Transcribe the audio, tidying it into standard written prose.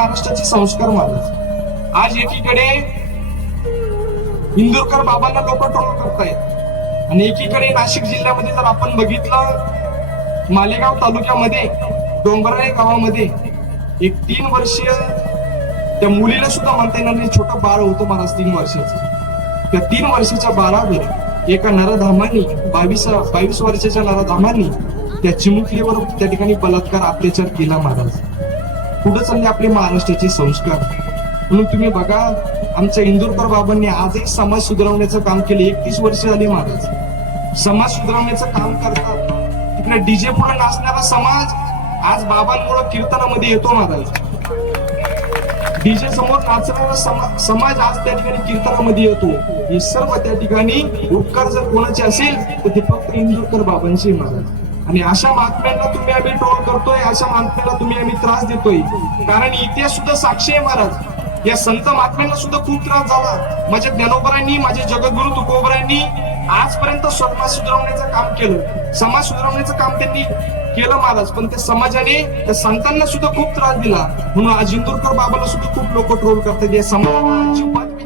महाराष्ट्राचे संस्कार महाराज. आज एकीकडे इंदुरकर बाबांना लोक ट्रोल करतायत आणि एकीकडे नाशिक जिल्ह्यामध्ये जर आपण बघितलं, मालेगाव तालुक्यामध्ये डोंगराळे गावामध्ये एक 3 वर्षीय त्या मुलीला सुद्धा म्हणता येणार नाही, छोटं बाळ होतं महाराज 3 वर्षाचं. त्या 3 वर्षाच्या बाळावर एका नरधामाने 22 वर्षाच्या नरधामाने त्या चिमुकलीवर त्या ठिकाणी बलात्कार अत्याचार केला महाराज. कुठं चालले आपले महाराष्ट्राचे संस्कार? म्हणून तुम्ही बघा, आमच्या इंदुरकर बाबांनी आजही समाज सुधारवण्याचं काम केले. 31 वर्ष झाली महाराज समाज सुधारवण्याचं काम करतात. तिकडे डीजे पुढे नाचणारा समाज आज बाबांमुळे कीर्तनामध्ये येतो महाराज. डीजे समोर नाचणारा समाज आज त्या ठिकाणी कीर्तनामध्ये येतो. हे सर्व त्या ठिकाणी उपकार जर कोणाचे असेल तर ते फक्त इंदुरकर बाबांचे महाराज. आणि अशा महात्म्यांना तुम्ही आम्ही ट्रोल करतोय, अशा महात्म्याला तुम्ही आम्ही त्रास देतोय. कारण इतिहास सुद्धा साक्षी आहे महाराज. या संत महात्म्यांना सुद्धा खूप त्रास झाला. माझ्या ज्ञानोबरांनी, माझे जगद्गुरु तुकोबरांनी आजपर्यंत समाज सुधारवण्याचं काम केलं, समाज सुधारवण्याचं काम त्यांनी केलं महाराज. पण त्या समाजाने त्या संतांना सुद्धा खूप त्रास दिला. म्हणून आज इंदुरकर बाबाला सुद्धा खूप लोक ट्रोल करतात. या समाजाला अजिबात